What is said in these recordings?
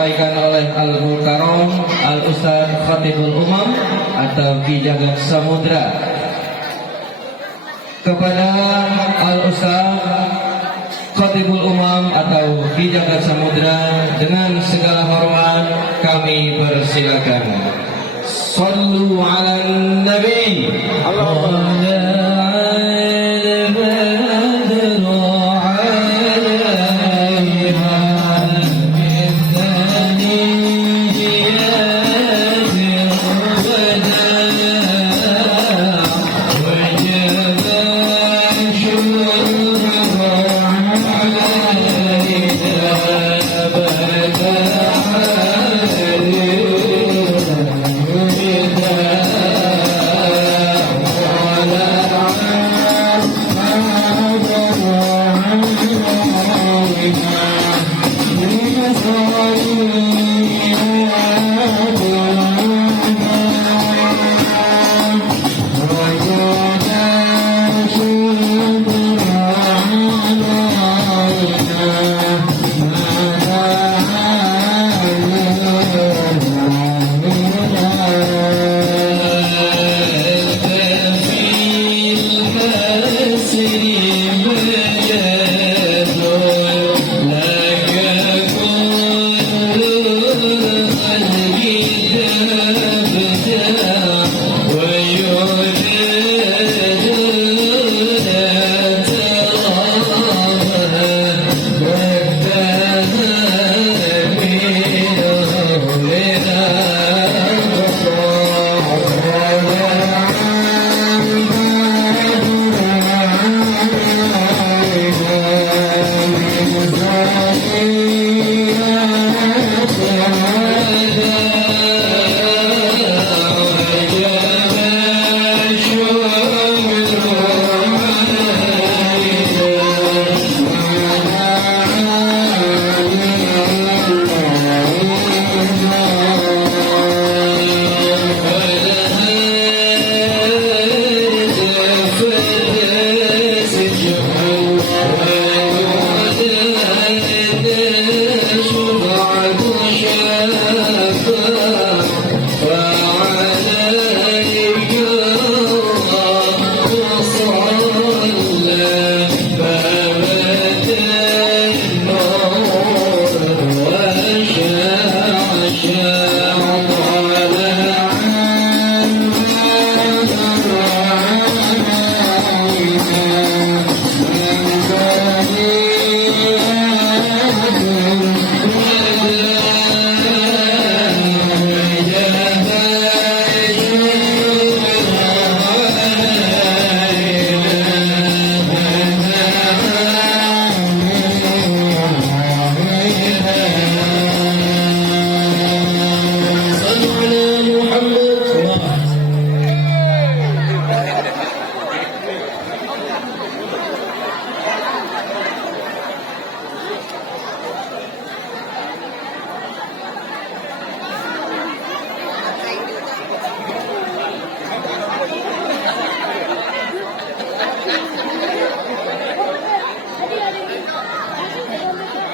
disampaikan oleh Al-Mukarram Al-Ustaz Khatibul Umam atau Ki Jagat Samudra. Kepada Al-Ustaz Khatibul Umam atau Ki Jagat Samudra dengan segala hormat kami persilakan. Sallu ala Nabi.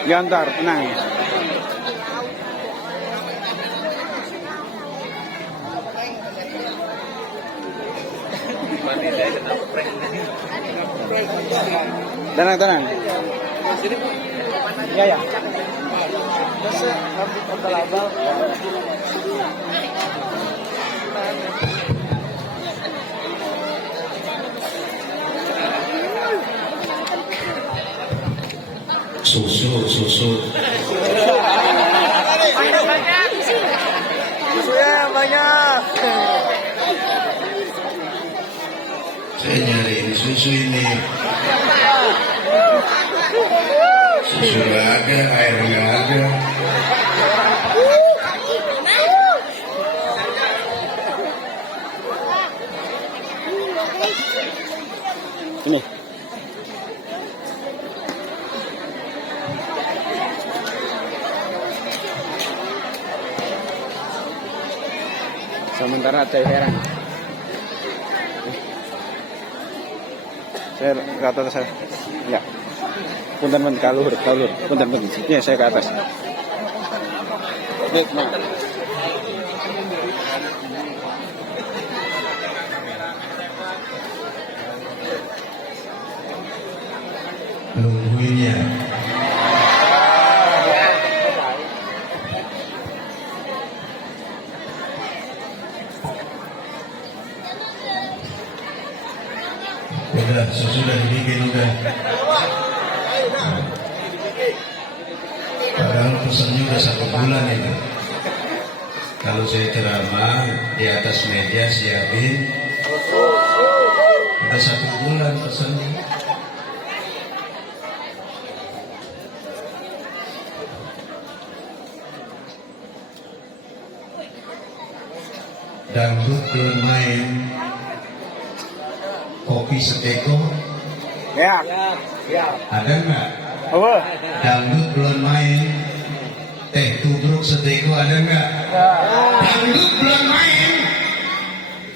Gantar, tenang. Tenang, tenang. Ya, ya. Susu. Susunya yang banyak. Saya nyariin susu ini. Susu nggak ada, air nggak ada. Ini. Sementara ada heran. Saya ke atas saya. Ya. Punten kalur. Punten. Ya, saya ke atas. Nungguin ya. Udah, sesudah dibikin udah. Padahal pesannya udah 1 bulan itu. Kalau saya ceramah di atas meja siapin, udah 1 bulan pesannya. Dangdut belum main, kopi seteko Ya. ada nggak? Apa? Dangdut belum main, teh tubruk seteko ada nggak? Dangdut belum main,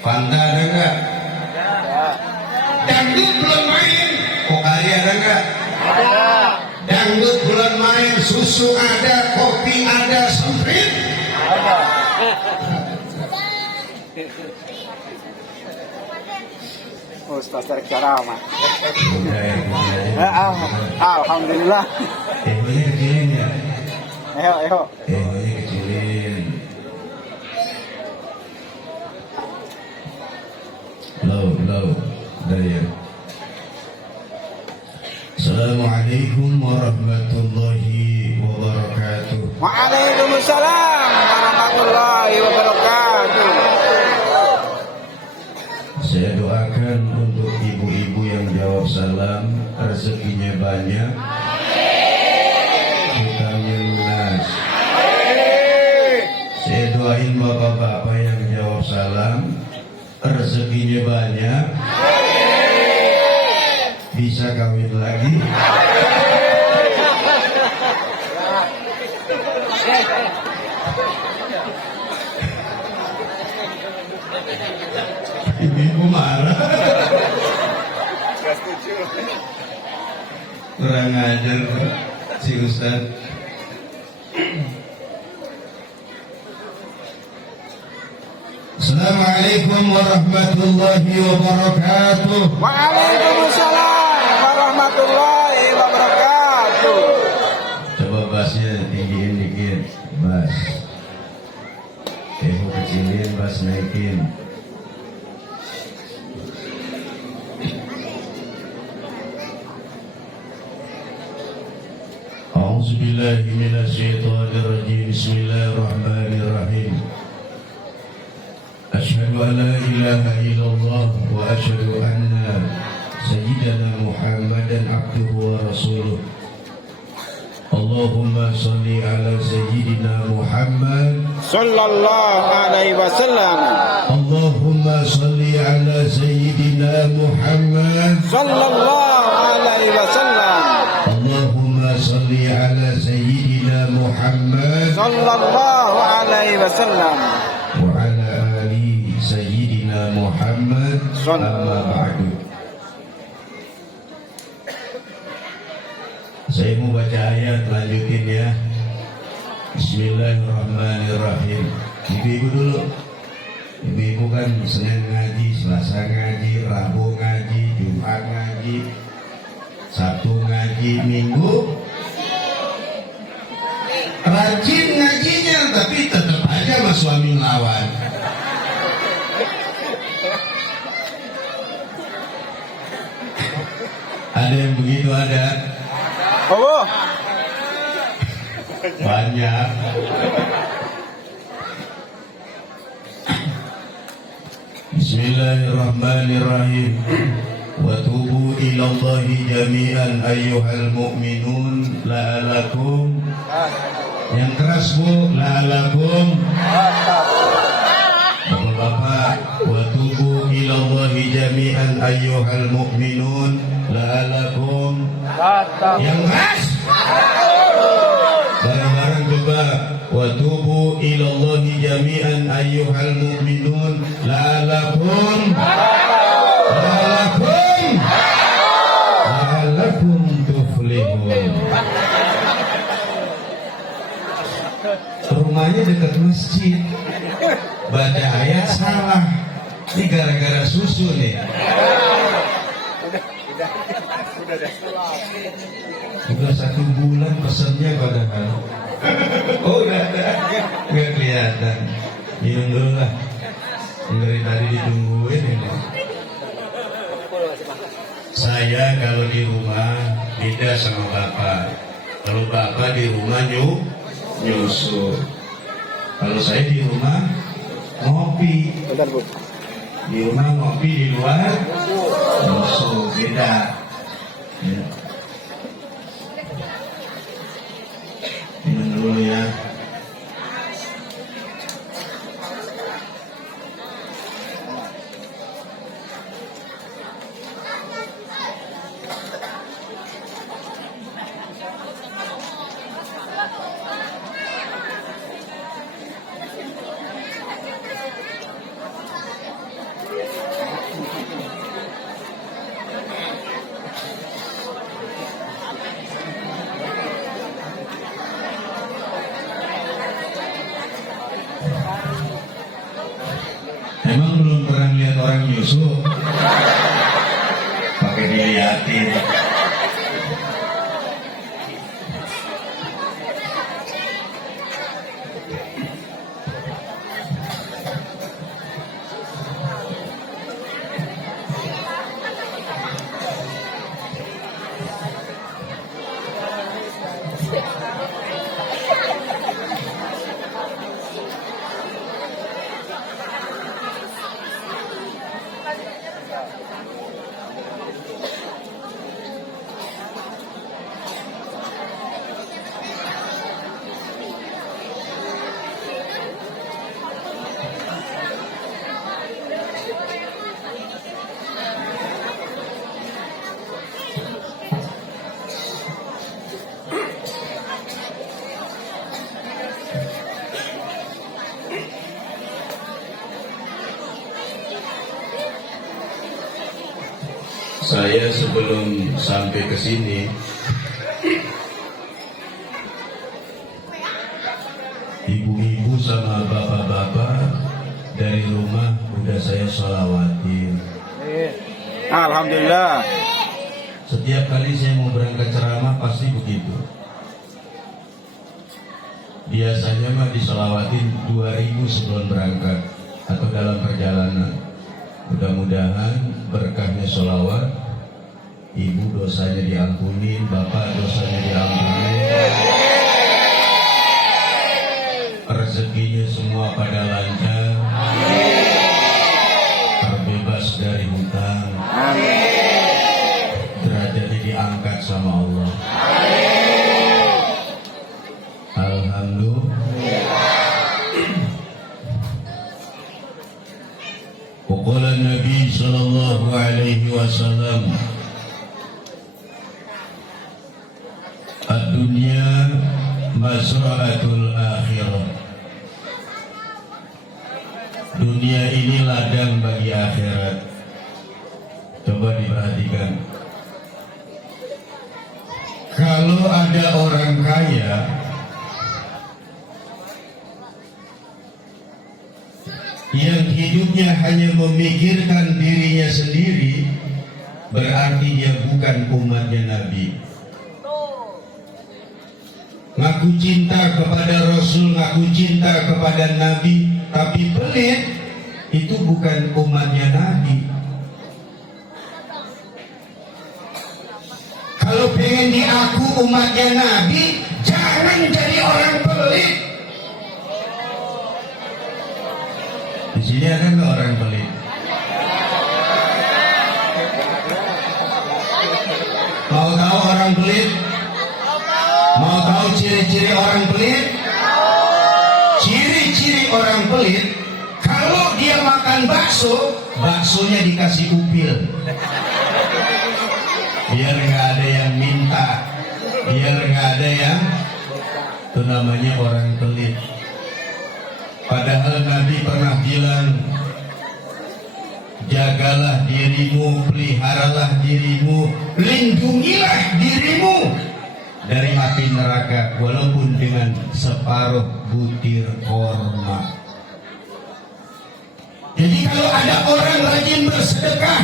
Fanta ada nggak? Dangdut belum main, Pokari ada nggak? Dangdut belum main, susu ada, kopi ada, Sprite. Ustaz tarik ceramah. Udah, Alhamdulillah. egonya kecilin ya. Ayo. Egonya kecilin. Low. Udah ya. Assalamualaikum warahmatullahi wabarakatuh. Waalaikumsalam warahmatullahi wabarakatuh. Saya doakan untuk ibu-ibu yang jawab salam, rezekinya banyak, hutangnya lunas. Saya doain bapak-bapak yang jawab salam, rezekinya banyak, bisa kawin lagi. Ibu marah. Kurang ajar si Ustaz. Assalamualaikum warahmatullahi wabarakatuh. Waalaikumsalam warahmatullahi wabarakatuh. Coba bassnya tinggiin dikit. Bass. Eho kecilin, bass naikin. A'udzubillahi minasyaitonirrajim. Bismillahirrahmanirrahim. Asyhadu an la ilaha illallah wa asyhadu anna sayyidana Muhammadan abduhu wa rasuluh. Allahumma salli ala sayyidina Muhammad Sallallahu alaihi wasallam. Allahumma salli ala sayyidina Muhammad Sallallahu alaihi wasallam. Allahumma salli ala sayyidina Muhammad Sallallahu alaihi wasallam. wa ala ali sayyidina Muhammad. Amma ba'du. Saya mau baca ayat, lanjutin ya. Bismillahirrahmanirrahim. Ibu-ibu dulu. Ibu-ibu kan Senin ngaji, Selasa ngaji, Rabu ngaji, Jumat ngaji, Sabtu ngaji, Minggu rajin ngajinya, tapi tetap aja sama suami ngelawan. Ada yang begitu ada? Oh, Banyak. Bismillahirrahmanirrahim. Wa tubu ilallahi jami'an ayyuhal mu'minun la'alakum. Yang keras bu, la'alakum. Bapak-bapak, wa tubu ilallahi jami'an ayyuhal mu'minun la'alakum. Yang keras. Bareng-bareng coba. Wa tubu ilallahi jami'an ayyuhal mu'minun la'alakum. La'alakum tuflihun. Rumahnya dekat masjid. Baca ayat salah. Ini gara-gara susu nih. Udah 1 bulan pesannya padahal. Oh udah ada. Nggak kelihatan. Minum dulu lah. Dari tadi ditungguin ini. Saya kalau di rumah beda sama bapak. Kalau bapak di rumah nyusu. Kalau saya di rumah ngopi. Di rumah ngopi, di luar nyusu. Beda. Ya. Minum dulu ya. Emang belum pernah lihat orang nyusu? Pakai dilihatin. Saya sebelum sampai ke sini ibu-ibu sama bapak-bapak dari rumah udah saya sholawatin. Alhamdulillah. Setiap kali saya mau berangkat ceramah pasti begitu. Biasanya mah disolawatin 2000 sebelum berangkat atau dalam perjalanan. Mudah-mudahan berkahnya sholawat, ibu dosanya diampuni, bapak dosanya diampuni, rezekinya semua pada lancar, terbebas dari hutang, derajatnya diangkat sama Allah. Alhamdulillah. Qala Nabi sallallahu alaihi wasallam, ad-dunya mazra'atul akhirah. Dunia ini ladang bagi akhirat. Coba diperhatikan. Kalau ada orang kaya yang hidupnya hanya memikirkan dirinya sendiri, berarti dia bukan umatnya Nabi. Ngaku cinta kepada Rasul, ngaku cinta kepada Nabi, tapi pelit, itu bukan umatnya Nabi. Kalau pengen diaku umatnya Nabi, jangan jadi orang pelit. Di sini ada nggak orang pelit? Mau tahu orang pelit? Mau tahu ciri-ciri orang pelit? Ciri-ciri orang pelit, kalau dia makan bakso, baksonya dikasih upil. Biar nggak ada yang minta, biar nggak ada yang, itu namanya orang pelit. Padahal Nabi pernah bilang, jagalah dirimu, peliharalah dirimu, lindungilah dirimu dari api neraka walaupun dengan separuh butir korma. Jadi kalau ada orang rajin bersedekah,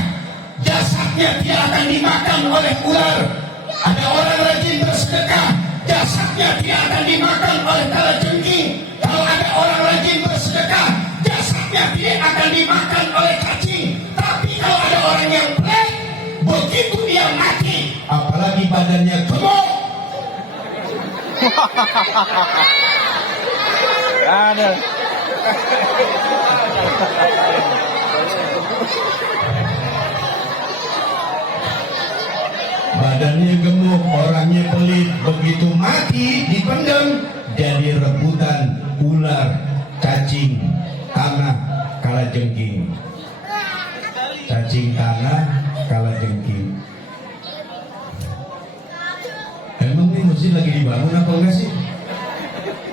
jasadnya dia akan dimakan oleh ular. Ada orang rajin bersedekah, jasadnya dia akan dimakan oleh kalajengking. Kalau ada orang rajin bersedekah, jasadnya dia akan dimakan oleh cacing. Tapi kalau ada orang yang pelit, begitu dia mati, apalagi badannya gemuk, Ada. badannya gemuk, orangnya pelit, begitu mati dipendam jadi rebutan ular, cacing tanah, kalajengking. Cacing tanah, kalajengking. Emang ini masjid lagi dibangun apa enggak sih?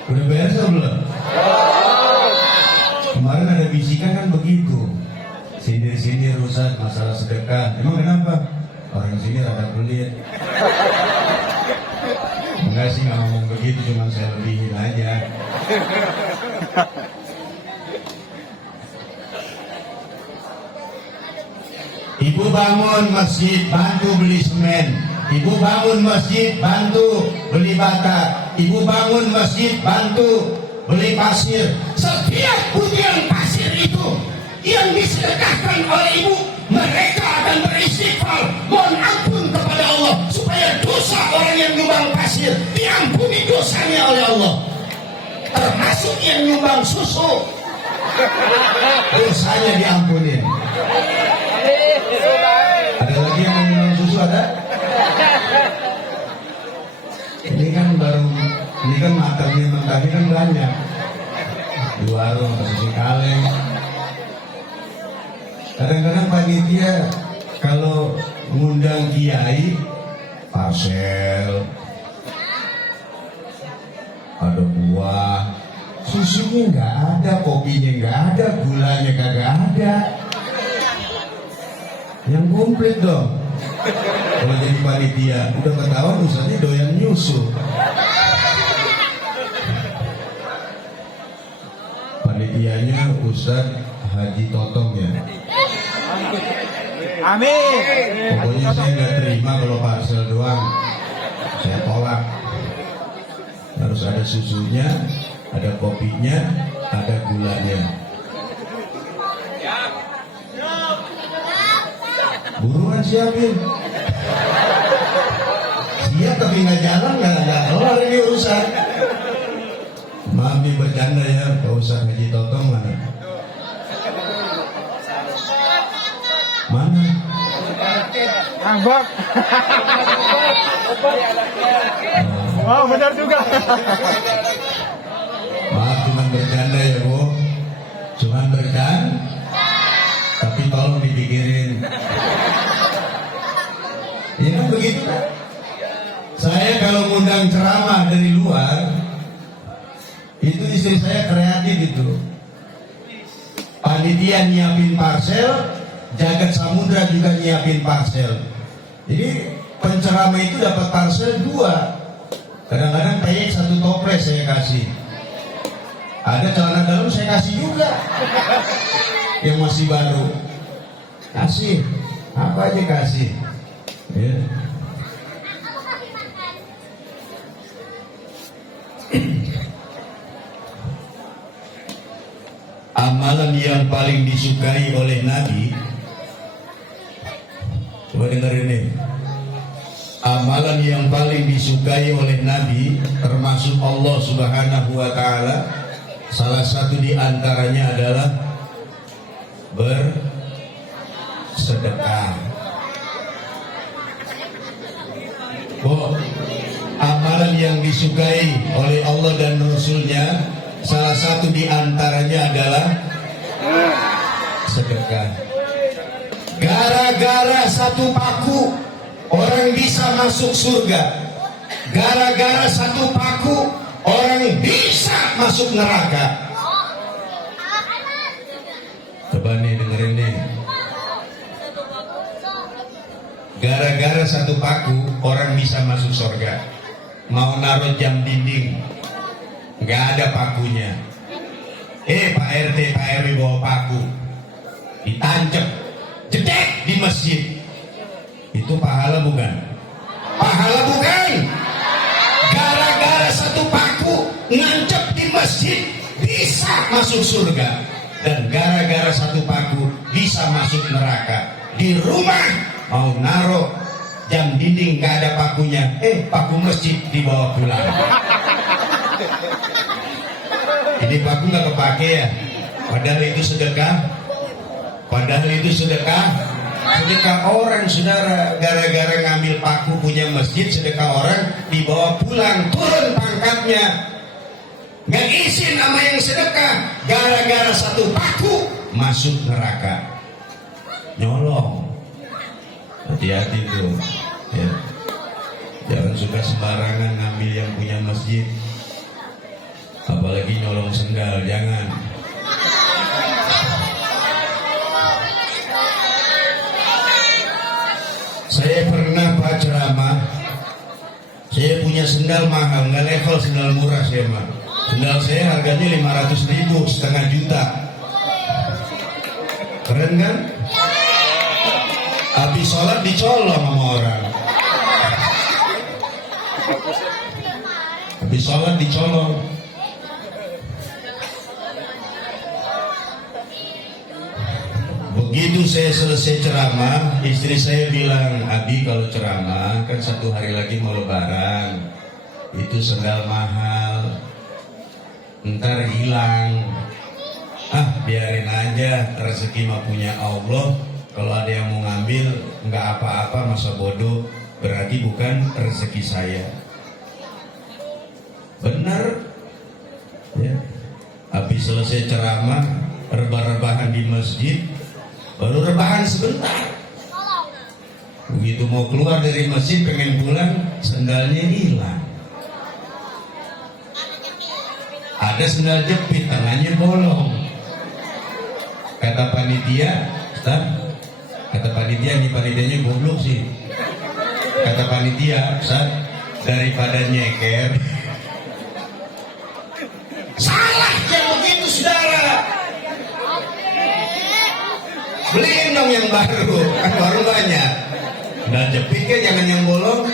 Udah beres atau belum? Kemarin ada bisikan kan begitu, sindir-sindir rusak masalah sedekah. Emang kenapa? Orang sini rada pelit. Enggak sih, nggak ngomong begitu, cuma saya lebihin aja. Ibu bangun masjid, bantu beli semen. Ibu bangun masjid, bantu beli bata. Ibu bangun masjid, bantu beli pasir. Setiap butiran pasir itu yang disedekahkan oleh ibu, mereka akan beristighfar, mohon ampun kepada Allah, supaya dosa orang yang nyumbang pasir diampuni dosanya oleh Allah. Termasuk yang nyumbang susu, dosanya diampuni. Ada lagi yang mau nyumbang susu, ada? Ini kan baru, ini kan matangnya mentahnya kan banyak. Di warung atau susu kaleng. Kadang-kadang panitia kalau ngundang kiai, parcel, ada buah, susunya nggak ada, kopinya nggak ada, gulanya kagak ada. Yang komplit dong. Kalau jadi panitia, udah ketahuan ustaznya doyan nyusu. Panitianya Ustaz Haji Totong ya. Amin. Pokoknya saya nggak terima kalau parcel doang, saya tolak. Harus ada susunya, ada kopinya, ada gulanya. Buruan siapin. Siap tapi nggak jalan, nggak kelar ini urusan. Maaf nih bercanda ya, Pak Ustaz Haji Totong mana? Mana? Ambak. Wow, benar juga. Maaf cuman bercanda ya Bu, cuman bercanda. Tapi tolong dipikirin. Ya kan begitu kan? Saya kalau ngundang ceramah dari luar, itu istri saya kreatif itu. Panitia nyiapin parcel, jagat samudra juga nyiapin parcel. Jadi penceramah itu dapat parcel 2. Kadang-kadang peyek 1 toples saya kasih. Ada celana dalam saya kasih juga. Yang masih baru kasih, apa aja kasih ya. Amalan yang paling disukai oleh Nabi, coba dengar ini. Amalan yang paling disukai oleh Nabi, termasuk Allah Subhanahu wa Ta'ala, salah satu di antaranya adalah bersedekah. Oh, amalan yang disukai oleh Allah dan Rasulnya, salah satu di antaranya adalah sedekah. Gara-gara satu paku orang bisa masuk surga. Gara-gara satu paku orang bisa masuk neraka. Coba nih dengerin nih. Gara-gara satu paku orang bisa masuk surga. mau naruh jam dinding, nggak ada pakunya. Pak RT, Pak RW bawa paku, ditancap, jedek di masjid. Itu pahala bukan? Pahala bukan? Gara-gara satu paku nancap di masjid bisa masuk surga, dan gara-gara satu paku bisa masuk neraka. Di rumah mau naruh jam dinding gak ada pakunya, paku masjid dibawa pulang. Ini paku gak kepake ya, padahal itu sedekah. Padahal itu sedekah. Sedekah orang, saudara. Gara-gara ngambil paku punya masjid, sedekah orang dibawa pulang, turun pangkatnya. Gak izin sama yang sedekah, gara-gara satu paku masuk neraka. Nyolong. Hati-hati tuh ya. Jangan suka sembarangan ngambil yang punya masjid, apalagi nyolong sendal, jangan. Saya pernah Pak ceramah, saya punya sendal mahal, nggak level sendal murah saya mah. Sendal saya harganya 500.000, setengah juta. Keren kan? Habis sholat dicolong sama orang. Habis sholat dicolong. Begitu saya selesai ceramah, istri saya bilang, Abi kalau ceramah kan 1 hari lagi mau lebaran, itu sendal mahal, ntar hilang. Biarin aja, rezeki mah punya Allah. Kalau ada yang mau ngambil, nggak apa-apa, masa bodoh, berarti bukan rezeki saya. Benar ya. Habis selesai ceramah, rebah-rebahan di masjid, baru rebahan sebentar. Begitu mau keluar dari masjid pengen pulang, sendalnya hilang. Ada sendal jepit, tangannya bolong. Kata panitia, Ustaz, kata panitia, ini panitianya goblok sih. Kata panitia, Ustaz, daripada nyeker, salah yang begitu saudara. Beliin dong yang baru, kan baru banyak. Dan jepit kan jangan yang bolong,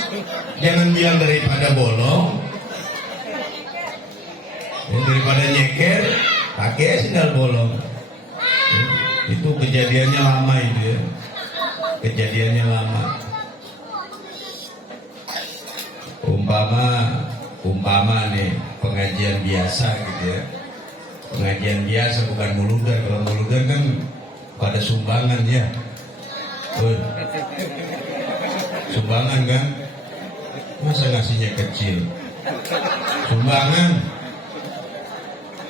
jangan bilang daripada bolong. Daripada nyeker, pakai sendal bolong. Itu kejadiannya lama itu ya. Kejadiannya lama. Umpama nih pengajian biasa gitu ya. Pengajian biasa bukan muludan. Kalau muludan kan pada sumbangan ya. Sumbangan kan. Masa ngasihnya kecil? Sumbangan.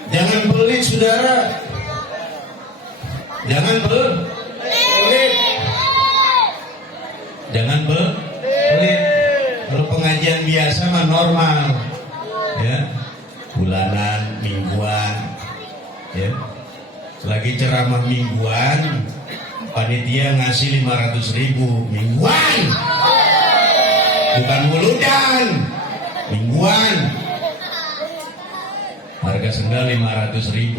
Jangan pelit saudara. Jangan pelit. Jangan pelit. Kalau pengajian biasa mah normal, ya, bulanan, mingguan, ya. Lagi ceramah mingguan, panitia ngasih 500.000 mingguan, bukan muludan, mingguan. Harga sendal 500.000,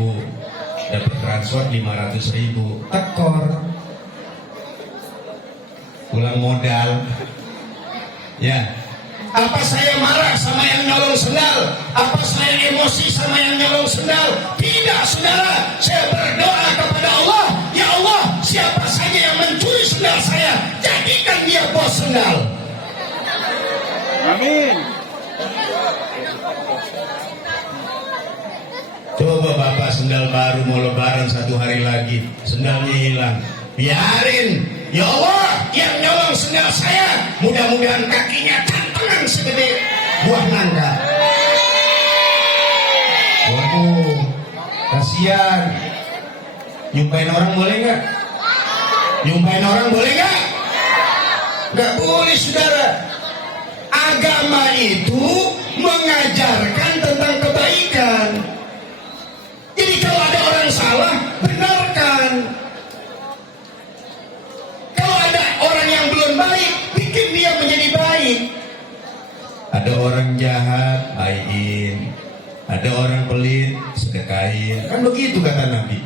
dapat transfer 500.000, tekor, pulang modal, ya. Apa saya marah sama yang nyolong sendal? Apa saya emosi sama yang nyolong sendal? Tidak, saudara. Saya berdoa kepada Allah, ya Allah, siapa saja yang mencuri sendal saya, jadikan dia bos sendal. Amin. Coba bapak sendal baru mau lebaran 1 hari lagi, sendalnya hilang. Biarin, ya Allah, yang nyolong sendal saya, mudah-mudahan kakinya tantangan segede buah nangka. Waduh, kasihan. Nyumpain orang boleh nggak? Nyumpain orang boleh nggak? Nggak boleh, saudara. Agama itu mengajarkan tentang kebaikan. Jadi kalau ada orang salah, benarkan. Kalau ada orang yang belum baik, bikin dia menjadi baik. Ada orang jahat, baikin. Ada orang pelit, sedekahin. Kan begitu kata Nabi.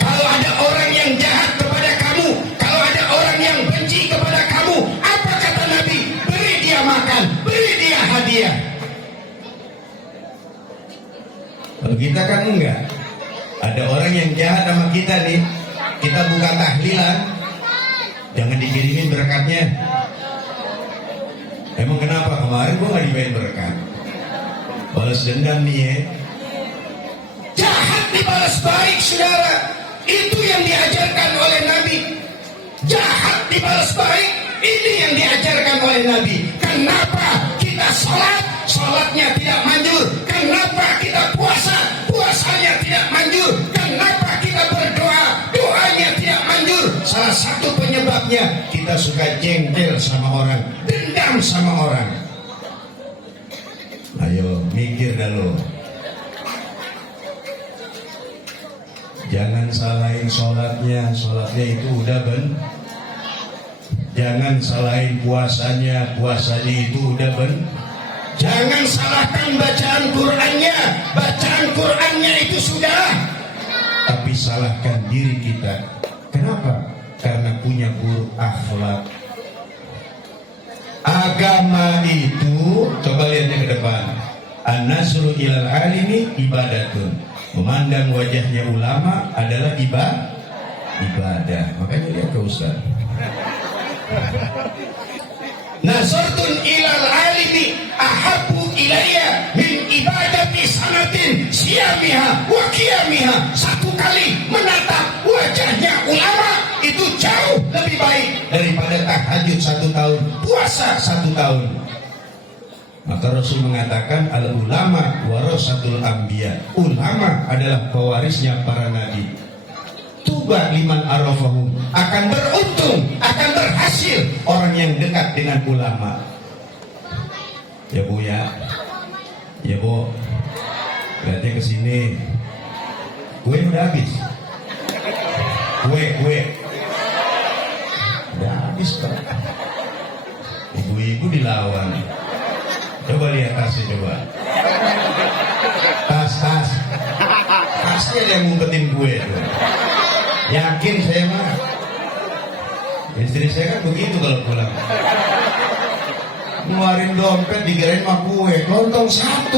Kalau ada orang yang jahat kepada kamu, kalau ada orang yang benci kepada kamu, apa kata Nabi? Beri dia makan, beri dia hadiah. Kalau kita kan enggak. Ada orang yang jahat sama kita nih, kita buka tahlilan, jangan dikirimin berkatnya. Emang kenapa? Kemarin gua nggak dibayain berkat. Balas dendam nih ya. Jahat dibalas baik, saudara. Itu yang diajarkan oleh Nabi. Jahat dibalas baik, ini yang diajarkan oleh Nabi. Kenapa kita sholat, sholatnya tidak manjur? Kenapa kita puasa, puasanya tidak manjur? Kenapa kita berdoa, doanya tidak manjur? Salah satu penyebabnya kita suka jengkel sama orang, dendam sama orang. Ayo mikir dah lo. Jangan salahin sholatnya, sholatnya itu udah Jangan salahin puasanya, puasanya itu udah Jangan salahkan bacaan Qur'annya, bacaan Qur'annya itu sudah. Tapi salahkan diri kita. Kenapa? Karena punya buruk akhlak. Agama itu, coba lihatnya ke depan. An-nasru ilal alimi ibadatun. Memandang wajahnya ulama adalah ibadah. Makanya lihat ke Ustaz. Nasrtun ilal alimi ahabbu ilayya min ibadati sanatin siyamiha wa qiyamiha. Satu kali menatap wajahnya ulama itu jauh lebih baik daripada tahajud 1 tahun, puasa 1 tahun. Maka Rasul mengatakan al ulama warasatul anbiya. Ulama adalah pewarisnya para nabi. Tuba liman arafahum, akan beruntung, akan berhasil orang yang dekat dengan ulama. Ya Bu ya. Ya Bu. Lihatnya ke sini. Kue udah habis. Kue. Udah habis Pak. Ibu-ibu dilawan. Coba lihat tasnya coba. Tas. Tasnya ada yang ngumpetin kue tuh. Yakin saya mah. Istri saya kan begitu kalau pulang. Ngeluarin dompet dikirain mah kue, lontong 1.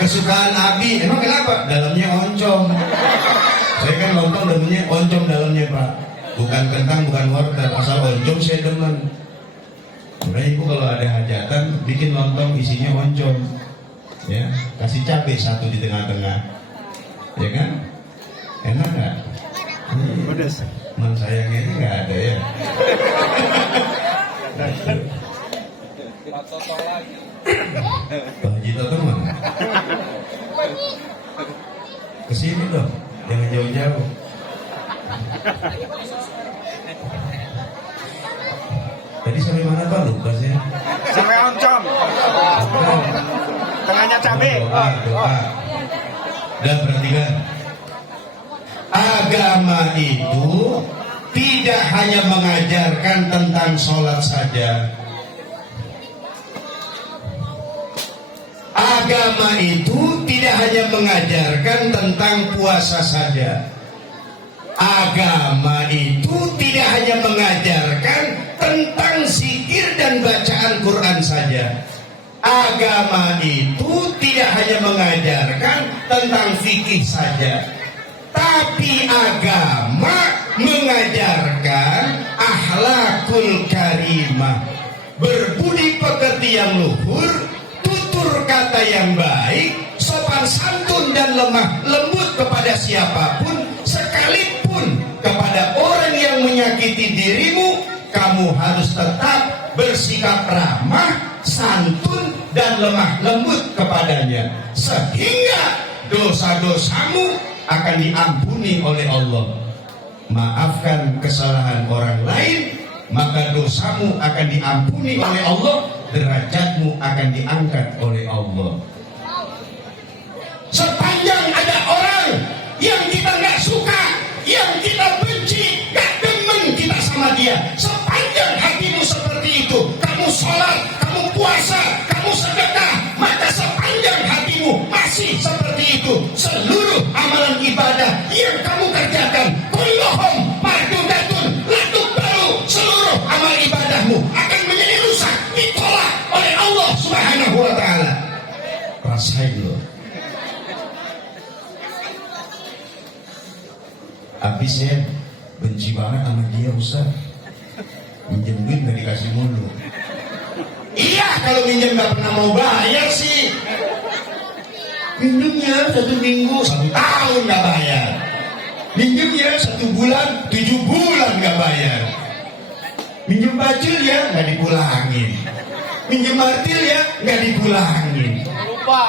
Kesukaan Abi, emang kenapa? Dalamnya oncom. Saya kan lontong dalamnya oncom dalamnya Pak. Bukan kentang, bukan wortel, asal oncom saya demen. Udah ibu kalau ada hajatan bikin lontong isinya oncom. Ya, kasih cabai 1 di tengah-tengah. Ya kan? Enak nggak? Pedas. Man sayangnya ini nggak ada ya. Pak Haji Toto mana? Kesini dong, jangan jauh-jauh. Tadi sampai mana Pak? Lupa saya. Sampai oncom. Tengahnya cabai. Doa. Dan perhatikan. Agama itu tidak hanya mengajarkan tentang sholat saja. Agama itu tidak hanya mengajarkan tentang puasa saja. Agama itu tidak hanya mengajarkan tentang zikir dan bacaan Quran saja. Agama itu tidak hanya mengajarkan tentang fikih saja. Tapi agama mengajarkan akhlakul karimah, berbudi pekerti yang luhur, tutur kata yang baik, sopan santun dan lemah lembut kepada siapapun, sekalipun kepada orang yang menyakiti dirimu, kamu harus tetap bersikap ramah, santun dan lemah lembut kepadanya, sehingga dosa-dosamu akan diampuni oleh Allah. Maafkan kesalahan orang lain, maka dosamu akan diampuni oleh Allah, derajatmu akan diangkat oleh Allah. Sepanjang ada orang yang kita nggak suka, yang kita benci, nggak demen kita sama dia, sepanjang hatimu seperti itu, kamu sholat, kamu puasa, seperti itu, seluruh amalan ibadah yang kamu kerjakan, kulluhum mardudatun latuk baru, seluruh amal ibadahmu akan menjadi rusak, ditolak oleh Allah Subhanahu wa ta'ala. Rasain loh. Habis saya benci banget sama dia, Ustaz. Minjem duit gak dikasih mulu. Iya, kalau minjem gak pernah mau bayar sih. Minjemnya 1 minggu, 1 tahun gak bayar. Minjemnya 1 bulan, 7 bulan gak bayar. Minjem baju ya gak dipulangin. Minjem martil ya gak dipulangin. Lupa.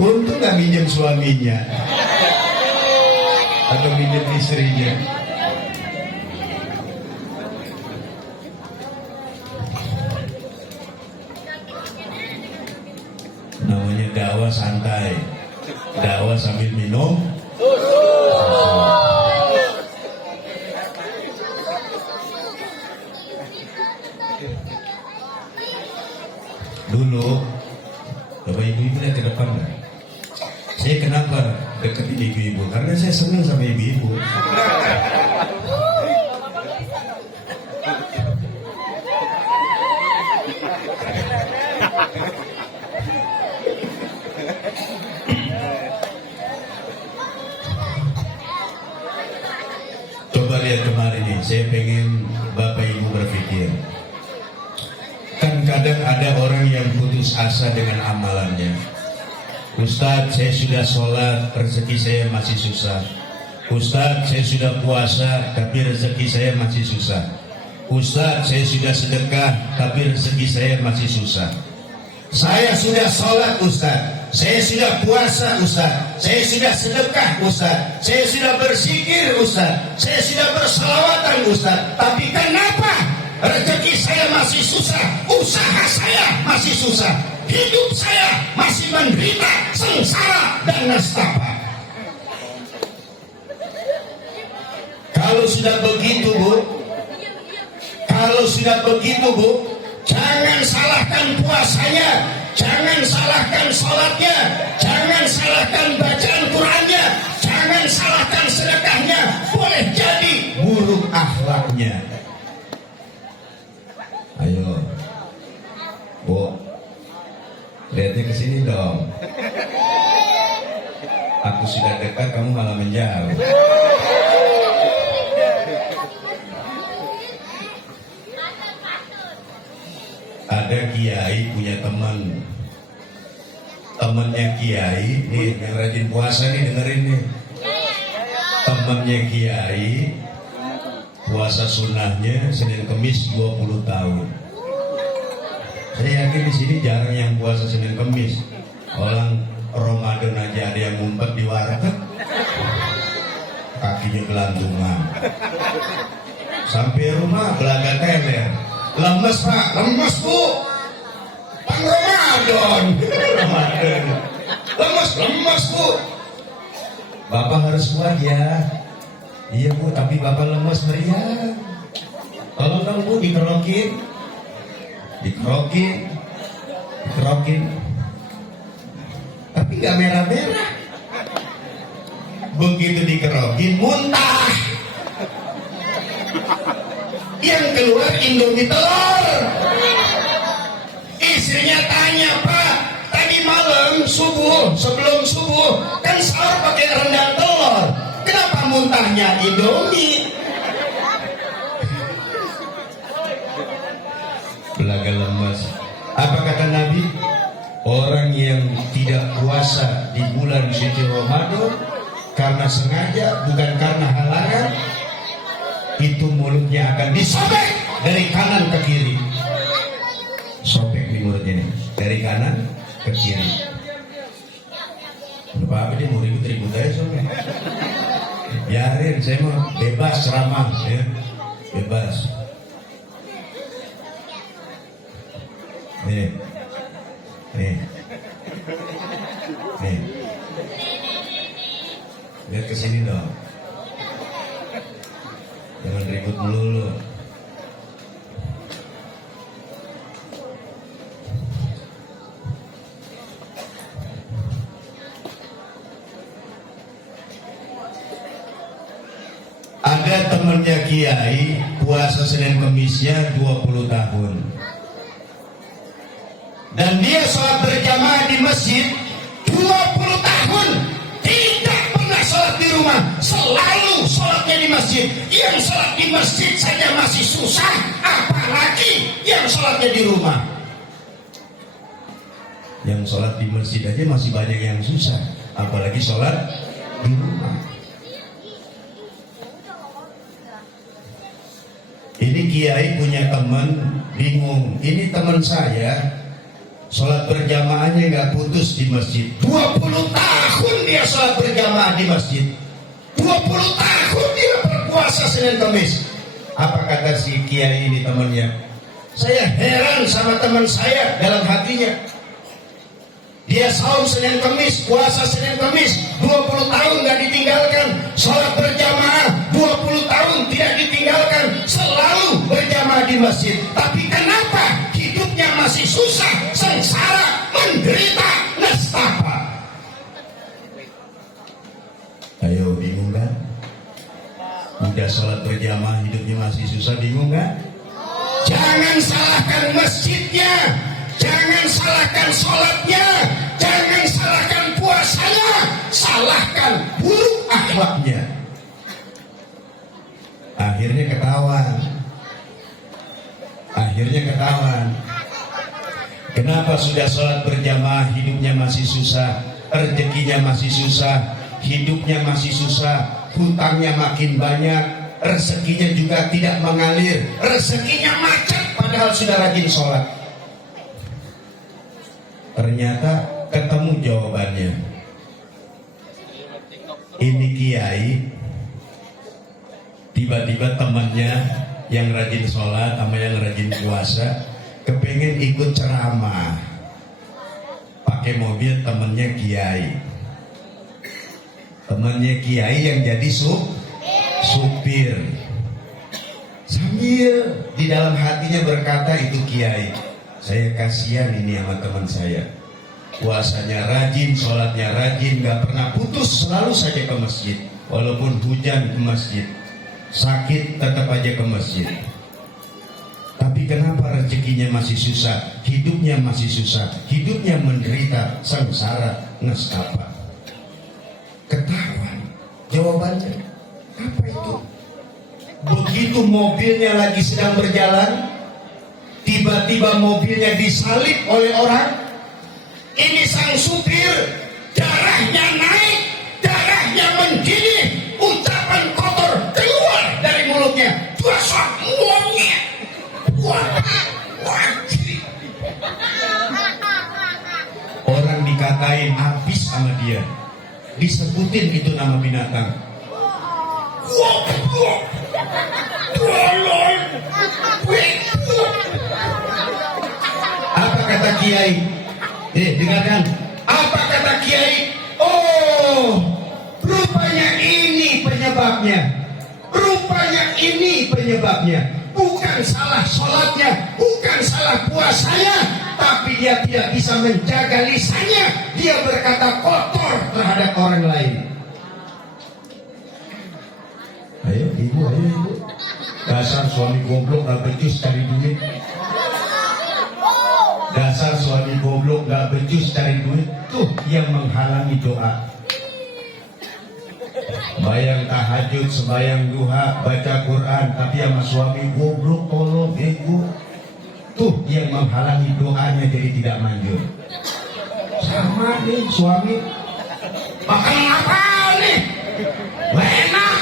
Untung gak minjem suaminya atau minjem istrinya. Namanya dakwah santai, dakwah sambil minum susu. Dulu Bapak Ibu lihat ke depan kan? Saya kenapa deketin ibu-ibu? Karena saya senang sama ibu-ibu. Coba lihat kemarin nih, saya pengen Bapak Ibu berpikir. Kan kadang ada orang yang putus asa dengan amalannya. Ustadz, saya sudah sholat, rezeki saya masih susah. Ustadz, saya sudah puasa, tapi rezeki saya masih susah. Ustadz, saya sudah sedekah, tapi rezeki saya masih susah. Saya sudah sholat, Ustadz. Saya sudah puasa, Ustadz. Saya sudah sedekah, Ustadz. Saya sudah berzikir, Ustadz. Saya sudah berselawatan, Ustadz. Tapi kenapa rezeki saya masih susah? Usaha saya masih susah. Hidup saya masih menderita, sengsara dan nestapa. Kalau sudah begitu, Bu, jangan salahkan puasanya, jangan salahkan sholatnya, jangan salahkan bacaan Qurannya, jangan salahkan sedekahnya. Boleh jadi buruk akhlaknya. Ayo, Bu, lihatnya ke sini dong. Aku sudah dekat, kamu malah menjauh. Ada kiai punya teman. Temannya kiai, nih yang rajin puasa nih, dengerin nih. Temannya kiai puasa sunnahnya Senin Kemis 20 tahun. Saya yakin di sini jarang yang puasa Senin Kemis. Orang Ramadan aja ada yang ngumpet di warung, kakinya gelantungan. Sampai rumah belaga teler. Lemes Pak, lemes Bu. Bang Ramadan. Lemes Bu. Bapak harus kuat ya. Iya Bu, tapi Bapak lemes meriah. Tolong dong Bu, dikerokin. Tapi gak merah-merah. Begitu dikerokin, muntah. Yang keluar Indomie telur. Istrinya tanya, Pak, tadi malam sebelum subuh kan sahur pakai rendang telur, kenapa muntahnya Indomie? Belaga lemas. Apa kata Nabi? Orang yang tidak puasa di bulan suci Ramadan karena sengaja, bukan karena halangan, itu mulutnya akan disobek dari kanan ke kiri. Sobek di mulutnya nih, dari kanan ke kiri. Apa dia mau ribut-ribut aja soalnya. Biarin, saya mau bebas ceramah ya. Bebas. Nih. Lihat ke sini dong. Jangan ribut melulu. Ada temennya Kiai puasa Senin Kemisnya 20 tahun. Dan dia sholat berjamaah di masjid 20 tahun. Tidak pernah sholat di rumah, selalu sholatnya di masjid. Yang sholat di masjid saja masih susah, apalagi yang sholatnya di rumah. Yang sholat di masjid aja masih banyak yang susah, apalagi sholat di rumah. Ini Kiai punya teman bingung. Ini teman saya sholat berjamaahnya nggak putus di masjid. 20 tahun dia sholat berjamaah di masjid. 20 tahun dia berpuasa Senin Kamis. Apa kata si Kiai ini temannya? Saya heran sama teman saya dalam hatinya. Dia saum Senin Kamis, puasa Senin Kamis, 20 tahun nggak ditinggalkan. Sholat berjamaah 20 tahun tidak ditinggalkan, selalu berjamaah di masjid. Tapi kenapa hidupnya masih susah, sengsara, menderita, nestapa? Ayo, bingung kan? Udah sholat berjamaah hidupnya masih susah, bingung kan? Jangan salahkan masjidnya, jangan salahkan sholatnya, jangan salahkan puasanya, salahkan buruk akhlaknya. Akhirnya ketahuan. Kenapa sudah sholat berjamaah hidupnya masih susah, rezekinya masih susah, hidupnya masih susah, hutangnya makin banyak, rezekinya juga tidak mengalir, rezekinya macet padahal sudah rajin sholat. Ternyata ketemu jawabannya. Ini Kiai tiba-tiba temannya yang rajin sholat sama yang rajin puasa kepengen ikut ceramah, pakai mobil temannya Kiai. Temannya Kiai yang jadi supir. Sambil di dalam hatinya berkata, itu Kiai, saya kasihan ini sama teman saya. Puasanya rajin, sholatnya rajin, gak pernah putus, selalu saja ke masjid. Walaupun hujan ke masjid, sakit tetap aja ke masjid. Tapi kenapa rezekinya masih susah, hidupnya masih susah, hidupnya menderita, sengsara, nestapa? Ketahuan jawabannya. Apa itu? Begitu mobilnya lagi sedang berjalan, tiba-tiba mobilnya disalip oleh orang. Ini sang supir, darahnya naik, darahnya mendidih, ucapan kotor keluar dari mulutnya. Dasar monyet, orang dikatain habis sama dia, disebutin itu nama binatang. Apa kata Kiai? Dengarkan. Apa kata Kiai? Oh, rupanya ini penyebabnya. Bukan salah sholatnya, bukan salah puasanya, tapi dia tidak bisa menjaga lisannya. Dia berkata kotor terhadap orang lain. Ayo ibu. Dasar suami goblok gak becus cari duit. Dasar suami goblok gak becus cari duit. Tuh yang menghalangi doa. Bayang tahajud, sembayang duha, baca Quran, tapi sama suami goblok, tolong, bego. Tuh yang menghalangi doanya jadi tidak manjur. Sama nih suami. Makan apa nih? Enak.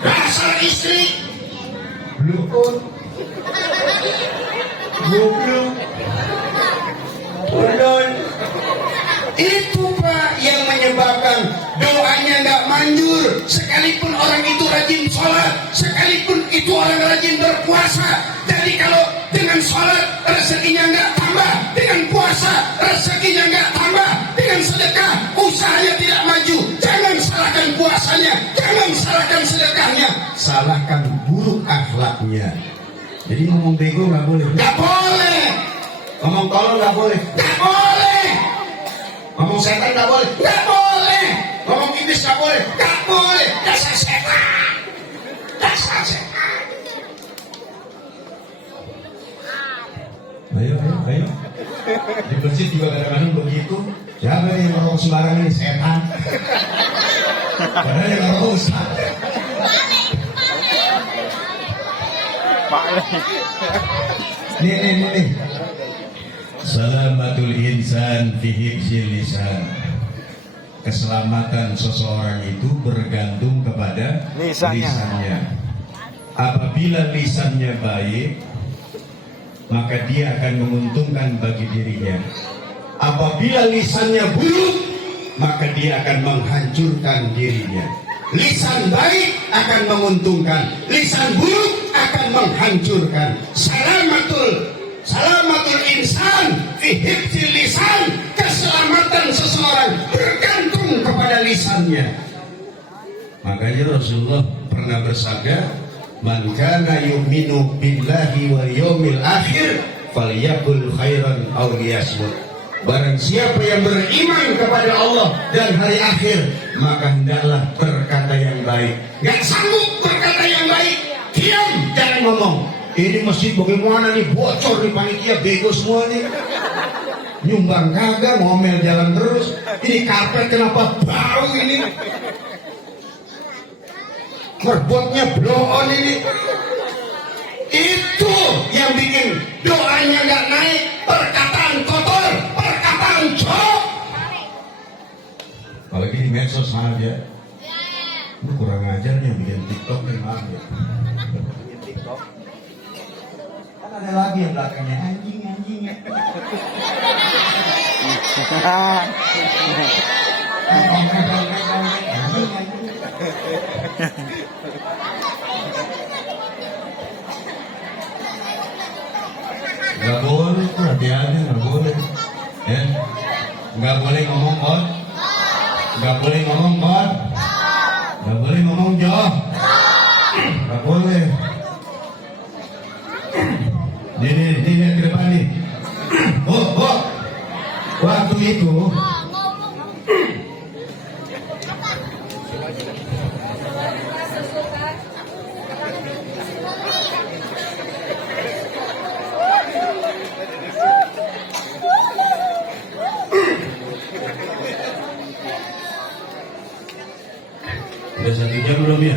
Dasar istri blukun, goblok, tolong. Itu Pak yang menyebabkan doanya nggak manjur. Sekalipun orang itu rajin sholat, sekalipun itu orang rajin berpuasa. Jadi kalau dengan sholat rezekinya nggak tambah, dengan puasa rezekinya nggak tambah, dengan sedekah usahanya tidak maju. Jangan salahkan puasanya, jangan salahkan sedekahnya, salahkan buruk akhlaknya. Jadi ngomong bego nggak boleh. Nggak boleh. Ngomong tolong nggak boleh. Nggak boleh. Ngomong setan nggak boleh. Nggak boleh. ngomong Inggris nggak boleh, dasar setan, dasar setan. Ayo. Di masjid juga kadang-kadang begitu. Siapa yang ngomong sembarangan ini setan? Karena yang ngomong Ustaz. Nih. Salamatul insan fi hifzil lisan. Keselamatan seseorang itu bergantung kepada lisannya. Apabila lisannya baik, maka dia akan menguntungkan bagi dirinya. Apabila lisannya buruk, maka dia akan menghancurkan dirinya. Lisan baik akan menguntungkan, lisan buruk akan menghancurkan. Salamatul insan fi hifzil lisan. Keselamatan seseorang bergantung kepada lisannya. Makanya Rasulullah pernah bersabda, man kana yu'minu billahi wal yawmil akhir falyaqul khairan aw liyasmut. Barang siapa yang beriman kepada Allah dan hari akhir, maka hendaklah berkata yang baik. Gak sanggup berkata yang baik, diam, jangan ngomong. Ini masjid bagaimana nih, bocor nih, panitia bego semua nih. Nyumbang kagak, ngomel jalan terus. Ini karpet kenapa bau ini? Merbotnya blow on ini. Itu yang bikin doanya gak naik. Perkataan kotor, perkataan jorok. Apalagi di medsos aja. Lu kurang ajar nih bikin TikTok nih, maaf ya. Bikin TikTok. Kan ada lagi yang belakangnya anjing. Gak boleh tuh, hati-hati, gak boleh ya. Gak boleh ngomong kon, gak boleh ngomong kon, gak boleh ngomong joh, gak boleh. Ini lihat ke depan nih. Oh, waktu itu udah 1 jam belum ya?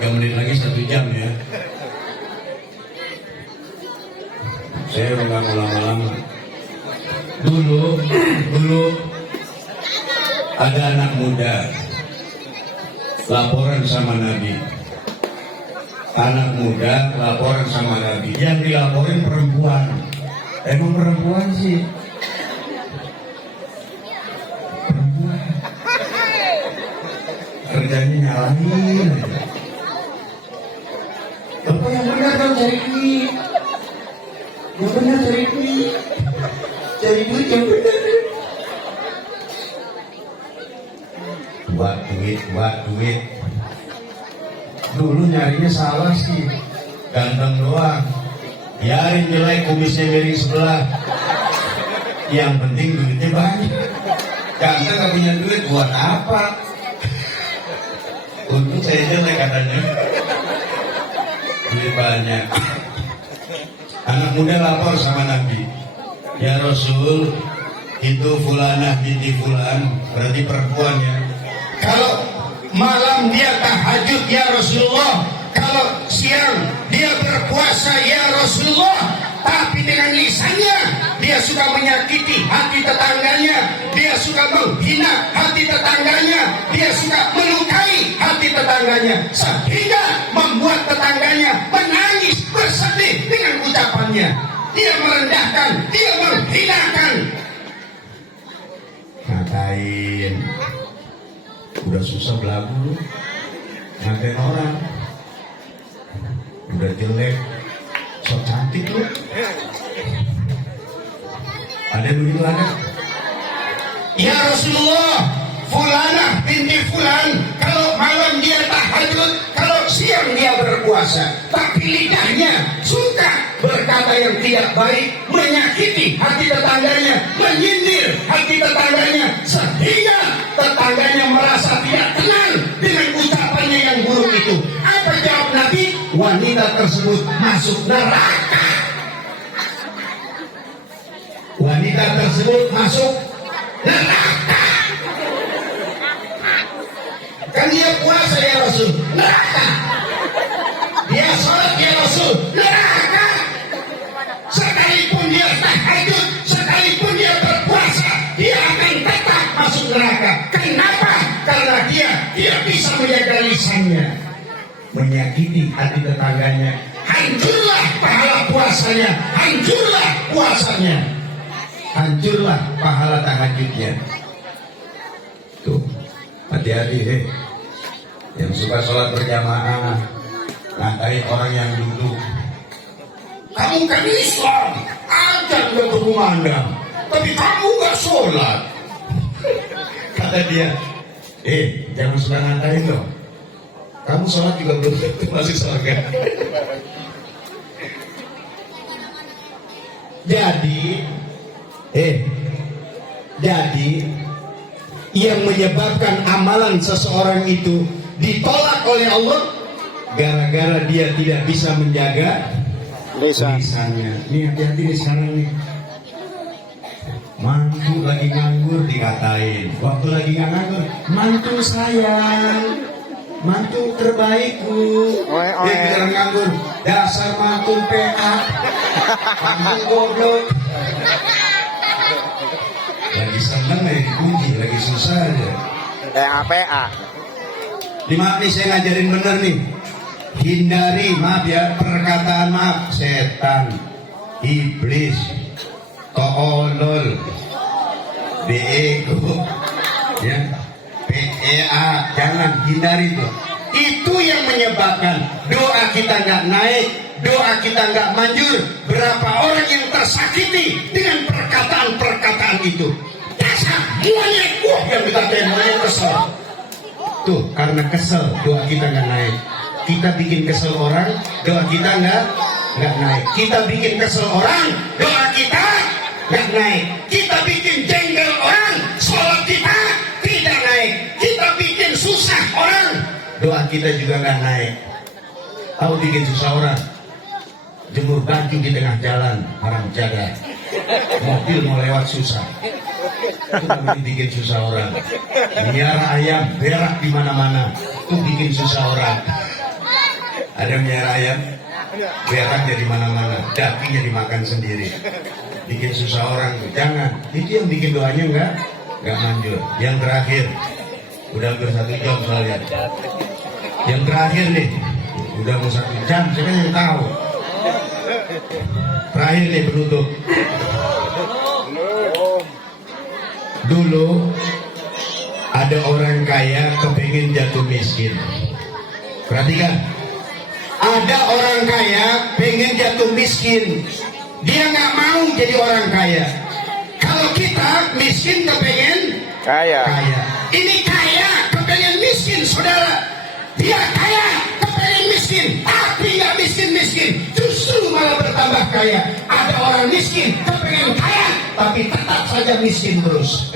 3 menit lagi 1 jam ya. Saya udah gak mau lama-lama. Dulu ada anak muda laporan sama Nabi. Anak muda laporan sama Nabi. Yang dilaporin perempuan. Emang perempuan sih. Kerjanya nyalahin. Bapak yang benar dong cari duit. Yang benar cari duit. Cari duit yang benar. Buat duit. Dulu nyarinya salah sih. Ganteng doang. Biarin jelek kumisnya miring sebelah. Yang penting duitnya banyak. Ganteng gak punya duit buat apa? Untuk saya jelek katanya. Duit banyak. Anak muda lapor sama Nabi. Ya Rasul, itu fulanah binti fulan, berarti perempuan ya. Kalau malam dia tahajud ya Rasulullah, kalau siang dia berpuasa ya Rasulullah, tapi dengan lisannya dia suka menyakiti hati tetangganya, dia suka menghina hati tetangganya, dia suka melukai hati tetangganya, sehingga membuat tetangganya menangis bersedih dengan ucapannya. Dia merendahkan, dia menghinakan. Ngatain, udah susah belagu lu, ngatain orang, udah jelek, sok cantik lu. Ada begitu ada? Ya Rasulullah, fulanah binti fulan, kalau malam dia tahajud, kalau siang sedang dia berpuasa, tapi lidahnya suka berkata yang tidak baik, menyakiti hati tetangganya, menyindir hati tetangganya, sehingga tetangganya merasa tidak tenang dengan ucapannya yang buruk itu. Apa jawab Nabi? Wanita tersebut masuk neraka. Wanita tersebut masuk neraka. Kan dia puasa ya Rasul, neraka. Dia sholat ya Rasul, neraka. Sekalipun dia tahajud, sekalipun dia berpuasa, dia akan tetap masuk neraka. Kenapa? Karena dia tidak bisa menjaga lisannya, menyakiti hati tetangganya. Hancurlah pahala puasanya, hancurlah puasanya, hancurlah pahala tahajudnya. Tuh, hati-hati yang suka sholat berjamaah, ngatain orang yang duduk. Kamu kan Islam, ajar udah berkumandang, tapi kamu gak sholat. Kata dia, jangan suka ngatain dong. Kamu sholat juga belum tentu masuk surga. Jadi yang menyebabkan amalan seseorang itu ditolak oleh Allah gara-gara dia tidak bisa menjaga lisannya. Nih hati-hati nih sekarang nih. Mantu lagi nganggur dikatain, waktu lagi nggak nganggur, mantu sayang, mantu terbaikku. Dia bilang nganggur, dasar mantu PA, mantu goblok. Lagi seneng lagi dipuji, lagi susah aja. PA. Maaf nih, saya ngajarin bener nih. Hindari, maaf ya, perkataan maaf, setan, iblis, toolol, bego, ya, PEA, jangan hindari itu. Itu yang menyebabkan doa kita nggak naik, doa kita nggak manjur. Berapa orang yang tersakiti dengan perkataan-perkataan itu? Dasar monyet, yang dikatain monyet kesel. Tuh, karena kesel doa kita nggak naik. Kita bikin kesel orang, doa kita nggak naik. Kita bikin kesel orang, doa kita nggak naik. Kita bikin jengkel orang, sholat kita tidak naik. Kita bikin susah orang, doa kita juga nggak naik. Tahu bikin susah orang? Jemur baju di tengah jalan, orang jaga. Mobil mau lewat susah. Itu namanya bikin susah orang. Miara ayam berak di mana-mana, itu bikin susah orang. Ada miara ayam berak di mana-mana, dagingnya dimakan sendiri, bikin susah orang. Jangan, itu yang bikin doanya nggak manjur. Yang terakhir, udah hampir 1 jam soalnya. Yang terakhir nih, udah mau 1 jam, saya kan yang tahu. Terakhir nih penutup. Dulu ada orang kaya kepengen jatuh miskin. Perhatikan, ada orang kaya pengen jatuh miskin. Dia nggak mau jadi orang kaya. Kalau kita miskin kepengen kaya. Ini kaya kepengen miskin, saudara. Dia kaya kepengen miskin, tapi nggak miskin-miskin, justru malah bertambah kaya. Ada orang miskin kepengen kaya, tapi tetap saja miskin terus.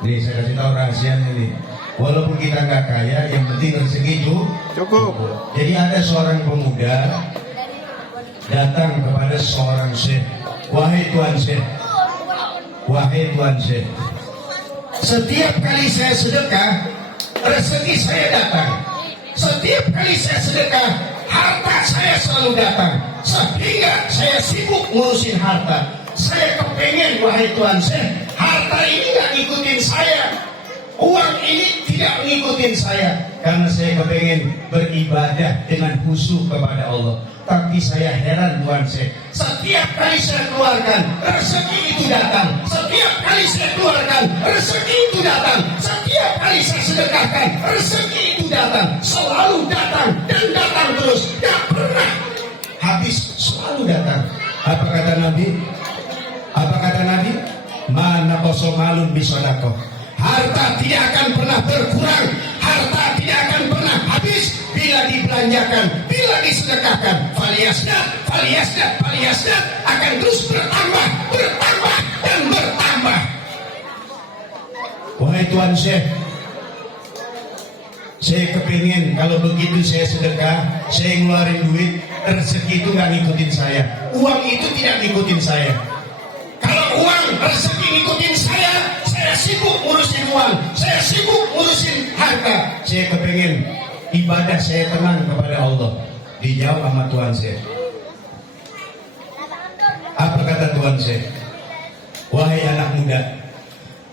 Nih saya kasih tahu rahasianya nih. Walaupun kita nggak kaya, yang penting rezeki cukup. Jadi ada seorang pemuda datang kepada seorang syekh. Wahai Tuan Syekh, wahai Tuan Syekh, setiap kali saya sedekah, rezeki saya datang. Setiap kali saya sedekah, harta saya selalu datang. Sehingga saya sibuk ngurusin harta. Saya kepengen, wahai Tuan Syekh, harta ini nggak ngikutin saya, uang ini tidak ngikutin saya, karena saya kepengen beribadah dengan khusyuk kepada Allah. Tapi saya heran Tuan Syekh, setiap kali saya keluarkan, rezeki itu datang. Setiap kali saya keluarkan, rezeki itu datang. Setiap kali saya sedekahkan, rezeki itu datang. Selalu datang dan datang terus, gak pernah habis, selalu datang. Apa kata Nabi? Apa kata Nabi? Mana kosong malun bisodako. Harta tidak akan pernah berkurang, harta tidak akan pernah habis bila dibelanjakan, bila disedekahkan, faliasdat akan terus bertambah dan bertambah. Wahai Tuan Syekh, saya kepingin kalau begitu saya sedekah, saya ngeluarin duit, rezeki itu nggak ngikutin saya, uang itu tidak ngikutin saya. Kalau uang rezeki ngikutin saya sibuk ngurusin uang, saya sibuk ngurusin harta. Saya kepingin ibadah saya tenang kepada Allah. Dijawab sama Tuan Syekh. Apa kata Tuan Syekh? Wahai anak muda,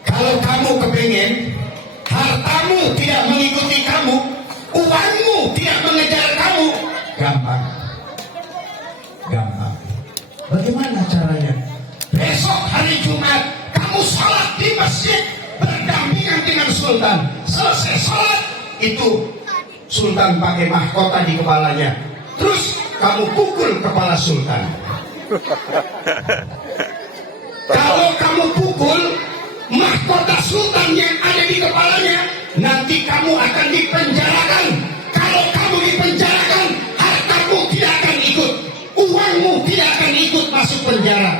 kalau kamu kepingin hartamu tidak mengikuti kamu, uangmu tidak mengejar kamu, gampang. Bagaimana caranya? Besok hari Jumat kamu sholat di masjid berdampingan dengan Sultan. Selesai sholat itu Sultan pakai mahkota di kepalanya, terus kamu pukul kepala Sultan. Kalau kamu pukul mahkota Sultan yang ada di kepalanya, nanti kamu akan dipenjarakan. Kalau kamu dipenjarakan, hartamu tidak akan ikut, uangmu tidak akan ikut masuk penjara.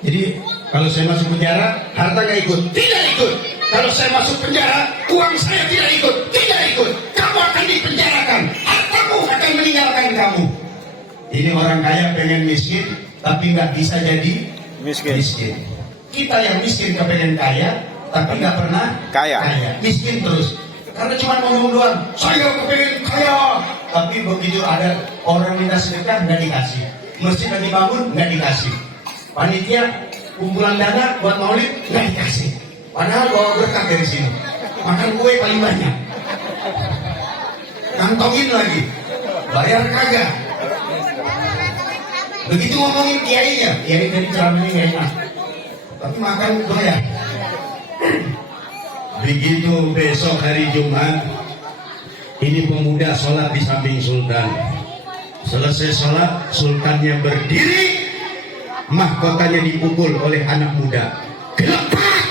Jadi kalau saya masuk penjara, harta nggak ikut? Tidak ikut. Kalau saya masuk penjara, uang saya tidak ikut? Tidak ikut. Kamu akan dipenjarakan, hartamu akan meninggalkan kamu. Ini orang kaya pengen miskin, tapi nggak bisa jadi miskin. Kita yang miskin kepengen kaya, tapi nggak pernah kaya. Miskin terus. Karena cuma ngomong doang, saya kepengen kaya. Tapi begitu ada orang minta sedekah, nggak dikasih. Masjid lagi bangun, nggak dikasih. Panitia kumpulan dana buat maulid, nggak dikasih. Padahal bawa berkah dari sini. Makan kue paling banyak. Kantongin lagi. Bayar kagak. Begitu ngomongin kiainya, kiai dari ceramahnya nggak enak. Tapi makan bayar. Begitu besok hari Jumat, ini pemuda sholat di samping Sultan. Selesai sholat, Sultannya berdiri, mahkotanya dipukul oleh anak muda. Gelepak,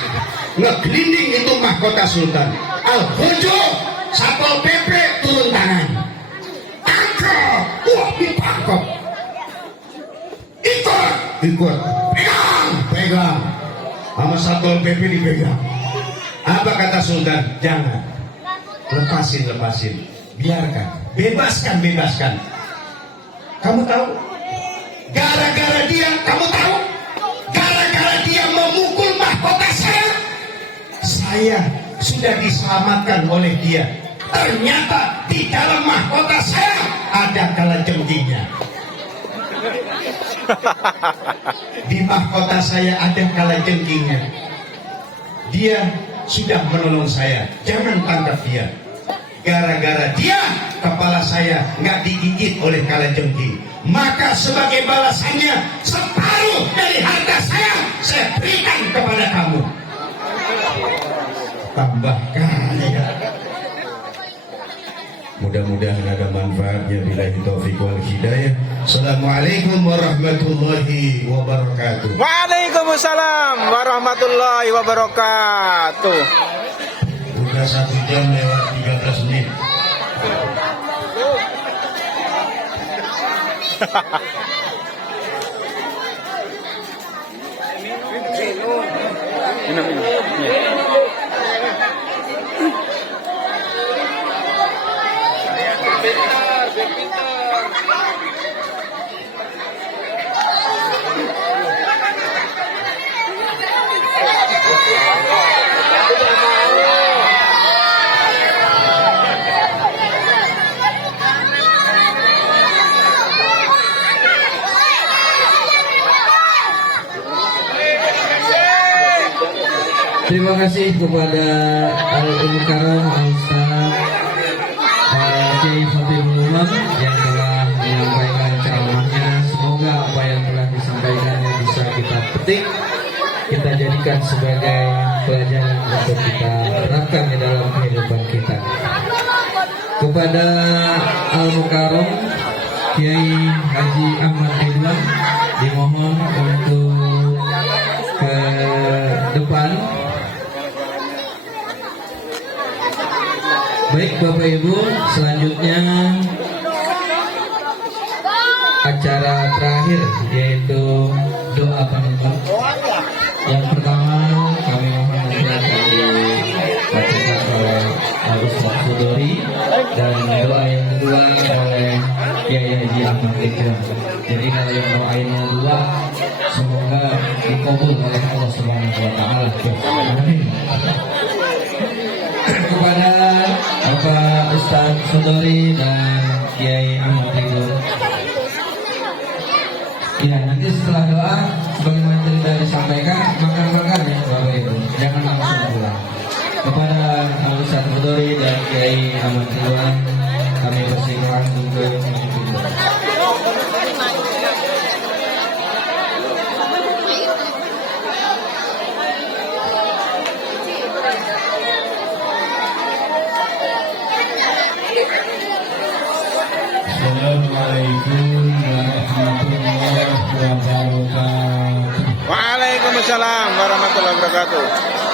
ngegelinding itu mahkota Sultan. Al-Hojo, Satpol PP turun tangan. Tangkap, wah ditangkap. Ikut, pegang. Sama Satpol PP dipegang. Apa kata Sultan? Jangan, lepasin. Biarkan, bebaskan. Kamu tahu? Gara-gara dia, gara-gara dia memukul mahkota saya sudah diselamatkan oleh dia. Ternyata di dalam mahkota saya ada kalajengkingnya. Di mahkota saya ada kalajengkingnya. Dia sudah menolong saya, jangan tangkap dia. Gara-gara dia, kepala saya nggak digigit oleh kalajengking. Maka sebagai balasannya, separuh dari harta saya berikan kepada kamu. Tambah kaya. Mudah-mudahan ada manfaatnya. Billahi taufiq wal hidayah. Assalamualaikum warahmatullahi wabarakatuh. Waalaikumsalam warahmatullahi wabarakatuh. Udah 1 jam lewat 13 menit. Minum. Ya. Terima kasih kepada Al-Ulul Karam Al-Ustaz Kiai Khatibul Umam yang telah menyampaikan ceramahnya. Semoga apa yang telah disampaikannya bisa kita petik, kita jadikan sebagai pelajaran untuk kita terapkan di dalam kehidupan kita. Kepada Al-Mukarram Kiai Haji Ahmad Ridwan dimohon untuk ke depan. Baik Bapak Ibu, selanjutnya acara terakhir yaitu doa penutup. Yang pertama kami mohon nanti dibacakan oleh Ustaz Sudori, dan doa yang kedua oleh Kiai Haji Ahmad Ridwan. Jadi kalau yang doain yang dua semoga dikabul oleh Allah Subhanahu wa taala. Amin. Kepada Bapak Ustaz Sudori dan Kiai Ahmad Ridwan. Ya, nanti setelah doa sebagaimana tadi sudah disampaikan, makan-makan ya Bapak Ibu, jangan langsung pulang. Kepada Ustaz Sudori dan Kiai Ahmad Ridwan kami persilakan untuk memimpin. Assalamualaikum warahmatullahi wabarakatuh. Waalaikumsalam warahmatullahi wabarakatuh.